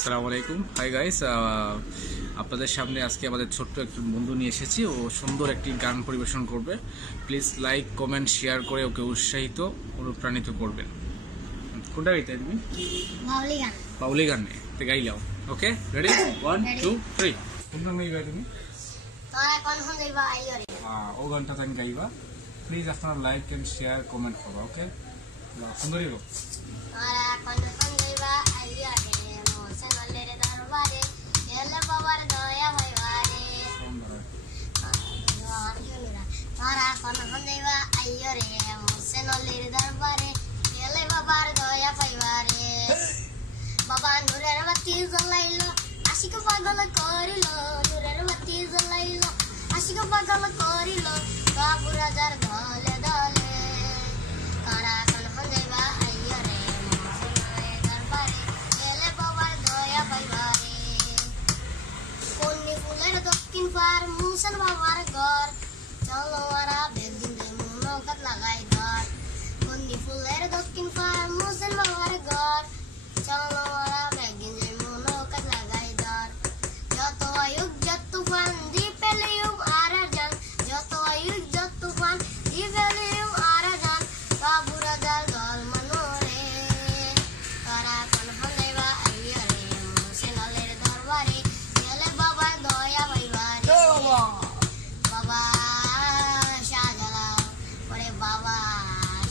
আসসালামু আলাইকুম। Hi guys, আপনাদের সামনে আজকে আমাদের ছোট্ট একজন বন্ধু নিয়ে এসেছি। ও সুন্দর একটি গান পরিবেশন করবে। প্লিজ লাইক, কমেন্ট, শেয়ার করে ওকে উৎসাহিত অনুপ্রাণিত করবেন। কোনটা গাইতে তুমি? বাউলি গান। বাউলি গান তে গাইলাও। ওকে, রেডি? 1 2 3। কোন গান গাইবা তুমি? তোরা কোন হন যাইবা আইরে। ও গানটা তুমি গাইবা। প্লিজ আপনারা লাইক এন্ড শেয়ার কমেন্ট করবা। ওকে, সুন্দরী গো। তোরা কোন হন যাইবা আইরে, মোসে নলের দরবারে এলে বাবার দয়া হইবারে। তোরা কোন হন যাইবা আইরে, মোসে নলের দরবারে এলে বাবার দয়া পাইবারে। বাবা নূরের বাতি জ্বলাইলো, আশিক পাগল করিল। নূরের বাতি জ্বলাইলো, আশিক পাগল করিল। বাবু রাজার দলে দলে কারা কোন হন যাইবা আইরে, মোসে নলের দরবারে এলে বাবার দয়া পাইবারে। কন্যা ফুলের দক্ষিণ পার মুসেন বাবার ঘর, চলো ওরা বেদিন দে নৌকাত লাগাই ধর। কন্যা ফুলের দক্ষিণ পার মুসেন বাবার ঘর, চলো ওরা বেদিন দে নৌকাত লাগাই ধর। যত আয়ুক যত তুফান দি পেলিউম আর জান, যত আয়ুক যত তুফান দি পেলিউম আর জান। বাবু রাজার দল মনোরে তারা কোন হন যাইবা আইরে, মোসে নলের দরবারে গেলে বাবার দয়া পাইবারে। বাবা শাহজালাল ওরে বাবা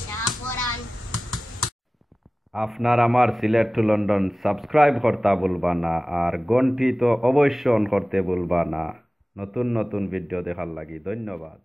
শাহপরান। আপনার আমার সিলেট টু লন্ডন সাবস্ক্রাইব করতে ভুলবা না, আর ঘন্টি তো অবশ্যই অন করতে ভুলবা না। নতুন নতুন ভিডিও দেখার লাগি ধন্যবাদ।